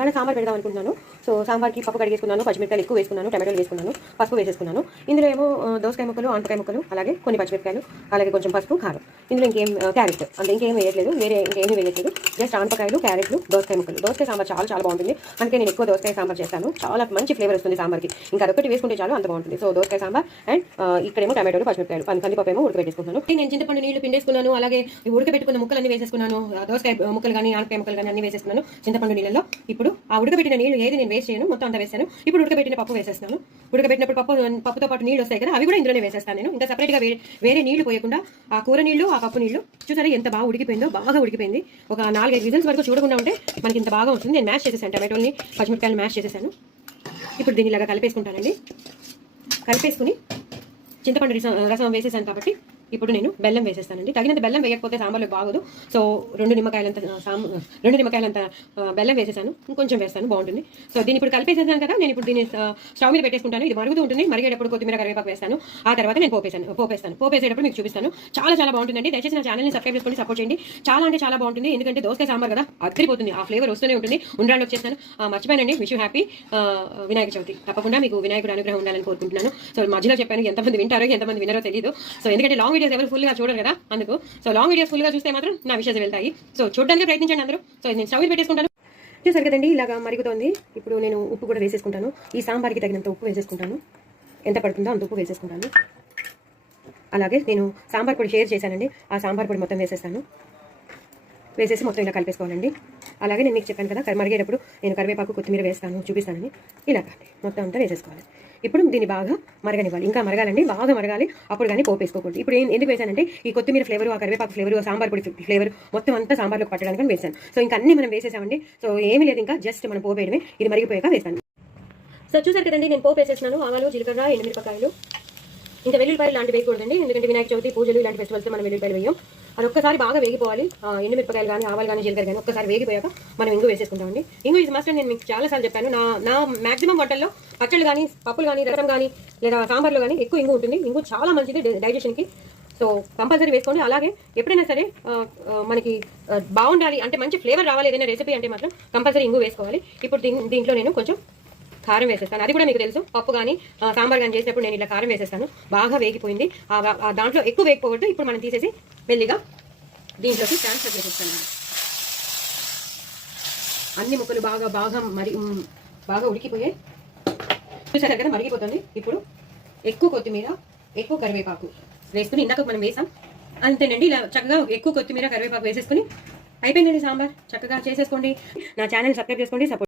మన సాంబార్ పెడదాం అనుకుంటున్నాను. సో సాంబార్కి పప్పు కడిగేసుకున్నాను, పచ్చిమిరపకాయలు ఎక్కువ వేసుకున్నాను, టమాటోలు వేసుకున్నాను, పసుపు వేసేసుకున్నాను. ఇందులో ఏమో దోసకాయ ముక్కలు, ఆనపకాయ ముక్కలు, అలాగే కొన్ని పచ్చిమిరపకాయలు, అలాగే కొంచెం పసుపు, కారం. ఇందులో ఇంకేం క్యారెట్ అంటే ఇంకేం వేయట్లేదు, వేరే ఇంకేమీ వేయట్లేదు. జస్ట్ ఆనపకాయలు, క్యారెట్లు, దోసకాయ ముక్కలు. దోసకాయ సాంబార్ చాలా చాలా బాగుంటుంది. అందుకే నేను ఎక్కువ దోసకాయ సాంబార్ చేస్తాను. చాలా మంచి ఫ్లేవర్ వస్తుంది సాంబార్కి. ఇంకా అదొకటి వేసుకుంటే చాలు, అంత బాగుంటుంది. సో దోసకాయ సాంబార్ అండ్ ఇక్కడేమో టమాటోలు, పచ్చిమిరపకాయలు, కందిపప్పు ఏమో ఉడకబెట్టేసుకున్నాను. నేను చింతపండు నీళ్లు పిండేసుకున్నాను, అలాగే ఉడకబెట్టుకున్న ముక్కలన్నీ వేసేసుకున్నాను. దోసకాయ ముక్కలు కానీ ఆనపకాయ ముక్కలు కానీ అన్ని వేసేసుకున్నాను చింతపండు నీళ్ళలో. ఇప్పుడు ఆ ఉడకబెట్టిన నీళ్ళు ఏది నేను వేస్ట్ చేయను, మొత్తం అంతా వేస్తాను. ఇప్పుడు ఉడకబెట్టిన పప్పు వేసేస్తాను. ఉడకబెట్టినప్పుడు పప్పుతో పాటు నీళ్ళు వస్తాయి కదా, అవి కూడా ఇందులోనే వేసేస్తాను నేను. ఇంకా సపరేట్గా వేరే నీళ్లు పోయకుండా ఆ కూర నీళ్లు, ఆ పప్పు నీళ్లు చూసారా ఎంత బాగా ఉడికిపోయిందో. బాగా ఉడికిపోయింది. ఒక 4-5 విజిల్స్ వరకు చూడకుండా ఉంటే మనకి ఇంత బాగా వస్తుంది. నేను మ్యాష్ చేసేసాను, టమాటోల్ని పచ్చిమిరపకాయలు మ్యాష్ చేసేసాను. ఇప్పుడు దీన్ని ఇలాగా కలిపేసుకుంటానండి. కలిపేసుకుని చింతపండు రసం వేసేసాను కాబట్టి ఇప్పుడు నేను బెల్లం వేసేస్తానండి. తగినంత బెల్లం వేయకపోతే సాంబార్లో బాగోదు. సో 2 నిమ్మకాయలంత బెల్లం వేసేసాను. ఇంకొంచెం వేస్తాను, బాగుంటుంది. సో దీన్ని ఇప్పుడు కలిపేసేసాను కదా, నేను ఇప్పుడు దీన్ని స్టవ్ మీద పెట్టేసుకుంటాను. ఇది మరుగుతూ ఉంటుంది. మరిగేటప్పుడు కొత్తిమీర, కరివేపాకు వేస్తాను. ఆ తర్వాత నేను పోపేస్తాను. పోపేసేటప్పుడు మీకు చూపిస్తాను. చాలా చాలా బాగుంటుందండి. దయచేసి నా ఛానల్ని సబ్స్క్రైబ్ చేసుకొని సపోర్ట్ చేయండి. చాలా అంటే చాలా బాగుంటుంది. ఎందుకంటే దోసకాయ సాంబార్ కదా, అదిరిపోతుంది. ఆ ఫ్లేవర్ వస్తూనే ఉంటుంది. ఉండ్రాళ్ళు వచ్చేస్తాను. మర్చిపోయానండి, wish you happy Vinayaka Chavithi. తప్పకుండా మీకు వినాయకుడు అనుగ్రహం ఉండాలని కోరుకుంటున్నాను. సో మధ్యలో చెప్పాను, ఎంతమంది వింటారో ఎంతమంది వినరో తెలియదు. సో ఎందుకంటే లాంగ్ వీడియోస్ ఎవరు ఫుల్గా చూడరు కదా, అందుకు. సో లాంగ్ వీడియోస్ ఫుల్గా చూస్తే మాత్రం నా విషయాలు వెళ్తాయి. సో చూడడానికి ప్రయత్నించండి అందరూ. సో నేను స్టవ్ పెట్టేసుకుంటాను. చూసారు కదండి, ఇలాగా మరుగుతోంది. ఇప్పుడు నేను ఉప్పు కూడా వేసేసుకుంటాను. ఈ సాంబార్కి తగినంత ఉప్పు వేసేసుకుంటాను. ఎంత పడుతుందో అంత ఉప్పు వేసేసుకుంటాను. అలాగే నేను సాంబార్ పొడి షేర్ చేశానండి, ఆ సాంబార్ పొడి మొత్తం వేసేస్తాను. వేసేసి మొత్తం ఇలా కలిపేసుకోవాలండి. అలాగే నేను మీకు చెప్పాను కదా, మరిగేటప్పుడు నేను కరివేపాకు, కొత్తిమీర వేస్తాను, చూపిస్తానని. ఇలా మొత్తం అంతా వేసేసుకోవాలి. ఇప్పుడు దీన్ని బాగా మరగనివ్వాలి. ఇంకా మరగాలండి, బాగా మరగాలి. అప్పుడు కానీ పోపు వేసుకోకూడదు. ఇప్పుడు ఎందుకు వేసానంటే ఈ కొత్తిమీర ఫ్లేవర్, ఆ కరివేపాకు ఫ్లేవర్, ఆ సాంబార్ పొడి ఫ్లేవర్ మొత్తం అంతా సాంబార్లోకి పట్టడానికి వేసాను. సో ఇంకా అన్ని మనం వేసేసామండి. సో ఏమీ లేదు, ఇంకా జస్ట్ మనం పోపు వేయడమే. ఇది మరిగిపోయాక వేస్తాను. సో చూసారు కదండి, నేను పోపు వేసేసినాను. ఆవాలు, జీలకర్ర, ఎండుమిరపకాయలు, ఇంకా వెల్లుల్లిపాయలు లాంటివి వేయకూడదండి. ఎందుకంటే వినాయక చవితి, పూజలు ఇలాంటి ఫెస్టివల్స్ మనం వెల్లుల్లిపాయలు వేయం. అది ఒక్కసారి బాగా వేగిపోవాలి. ఎండుమిరపకాయలు కానీ, ఆవాలు కానీ, జీలకర్ర కానీ ఒక్కసారి వేగిపోయాక మనం ఇంగు వేసేసుకుంటామండి. ఇంగు ఇది మస్ట్. నేను మీకు చాలాసార్లు చెప్పాను, నా మాక్సిమం వంటల్లో పచ్చళ్ళు కానీ, పప్పులు కానీ, రసం కానీ, లేదా సాంబార్లో కానీ ఎక్కువ ఇంగు ఉంటుంది. ఇంగు చాలా మంచిది డైజెషన్కి. సో కంపల్సరీ వేసుకోండి. అలాగే ఎప్పుడైనా సరే మనకి బాగుండాలి అంటే, మంచి ఫ్లేవర్ రావాలి ఏదైనా రెసిపీ అంటే మాత్రం కంపల్సరీ ఇంగు వేసుకోవాలి. ఇప్పుడు దీంట్లో నేను కొంచెం కారం వేసేస్తాను. అది కూడా మీకు తెలుసు, పప్పు కానీ సాంబార్ కానీ చేసినప్పుడు నేను ఇలా కారం వేసేస్తాను. బాగా వేగిపోయింది. దాంట్లో ఎక్కువ వేగిపోవద్దు. ఇప్పుడు మనం తీసేసి మెల్లిగా దీంట్లోకి ట్రాన్స్ఫర్ చేసేస్తాను. అన్ని ముక్కలు బాగా ఉడికిపోయాయి. చూసారు కదా, మరిగిపోతుంది. ఇప్పుడు ఎక్కువ కొత్తిమీర, ఎక్కువ కరివేపాకు వేసుకుని, ఇందాక మనం వేసాం అంతేనండి. ఇలా చక్కగా ఎక్కువ కొత్తిమీర, కరివేపాకు వేసేసుకుని అయిపోయిందండి సాంబార్. చక్కగా చేసేసుకోండి. నా ఛానల్ సబ్స్క్రైబ్ చేసుకోండి, సపోర్ట్